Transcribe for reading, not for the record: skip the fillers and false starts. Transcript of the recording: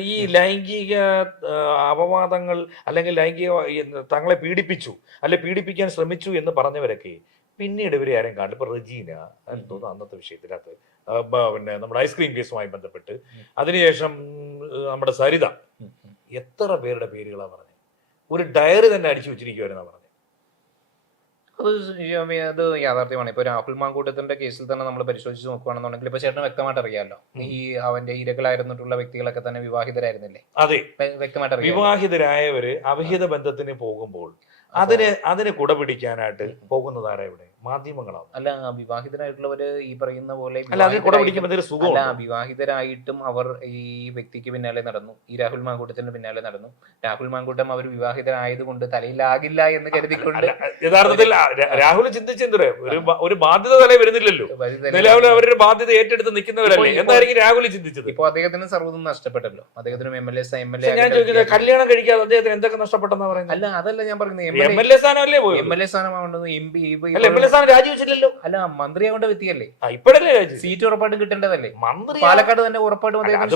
ഈ ലൈംഗിക അപവാദങ്ങൾ അല്ലെങ്കിൽ തങ്ങളെ പീഡിപ്പിച്ചു അല്ലെ പീഡിപ്പിക്കാൻ ശ്രമിച്ചു എന്ന് പറഞ്ഞവരൊക്കെ പിന്നീട് ഇവരെ ആരും കാണില്ല. ഇപ്പൊ റെജീന തോന്നുന്നു അന്നത്തെ വിഷയത്തിനകത്ത് പിന്നെ നമ്മുടെ ഐസ്ക്രീം കേസുമായി ബന്ധപ്പെട്ട്, അതിനുശേഷം നമ്മുടെ സരിത, എത്ര പേരുടെ പേരുകളാ പറഞ്ഞത്? ഒരു ഡയറി തന്നെ അടിച്ചു വെച്ചിരിക്കുവായിരുന്നാ പറഞ്ഞത്. അത് യാഥാർത്ഥ്യമാണ്. ഇപ്പൊ രാഹുൽ മാങ്കൂട്ടത്തിന്റെ കേസിൽ തന്നെ നമ്മൾ പരിശോധിച്ച് നോക്കുകയാണെന്നുണ്ടെങ്കിൽ ഇപ്പൊ ചേട്ടന് വ്യക്തമായിട്ട് അറിയാമല്ലോ, ഈ അവന്റെ ഇരകളായിരുന്നിട്ടുള്ള വ്യക്തികളൊക്കെ തന്നെ വിവാഹിതരായിരുന്നില്ലേ? അതെ, വ്യക്തമായിട്ട് അറിയാം. വിവാഹിതരായവര് അവിഹിത ബന്ധത്തിന് പോകുമ്പോൾ അതിന് കുട പിടിക്കാനായിട്ട് പോകുന്നതാരാ ഇവിടെ? മാധ്യമങ്ങളാണ്. അല്ല, വിവാഹിതരായിട്ടുള്ളവര് ഈ പറയുന്ന പോലെ അല്ല, വിവാഹിതരായിട്ടും അവർ ഈ വ്യക്തിക്ക് പിന്നാലെ നടന്നു, ഈ രാഹുൽ മാങ്കൂട്ടത്തിന് പിന്നാലെ നടന്നു. രാഹുൽ മാങ്കൂട്ടം അവർ വിവാഹിതരായതുകൊണ്ട് തലയിലാകില്ല എന്ന് കരുതിക്കൊണ്ട് യഥാർത്ഥത്തിൽ രാഹുൽ ചിന്തിച്ചെന്തേ ഒരു ബാധ്യത തലയിൽ വരുന്നില്ലല്ലോ, നിലവിൽ അവരുടെ ബാധ്യത ഏറ്റെടുത്ത് നിൽക്കുന്നവരല്ലേ. എന്തായിരിക്കും രാഹുൽ ചിന്തിച്ചത്? ഇപ്പൊ അദ്ദേഹത്തിന് സർവ്വതും നഷ്ടപ്പെട്ടല്ലോ. അദ്ദേഹത്തിനും MLA ഞാൻ ചോദിക്കുന്നത്, കല്യാണം കഴിക്കാതെ അദ്ദേഹത്തിന് എന്തൊക്കെ നഷ്ടപ്പെട്ടെന്നാ പറയുന്നത്? അല്ല, അതല്ല ഞാൻ പറയുന്നത്. MLA സ്ഥാനമല്ലേ പോയി? MLA സ്ഥാനമാണെന്ന് MP MLA സ്ഥാനം രാജിവെച്ചില്ലല്ലോ. അല്ല, മന്ത്രിയാവേണ്ട വ്യക്തിയല്ലേ? ഇപ്പോഴല്ലേ സീറ്റ് ഉറപ്പായിട്ടും കിട്ടേണ്ടതല്ലേ? മന്ത്രി പാലക്കാട് തന്നെ ഉറപ്പായിട്ടും അദ്ദേഹം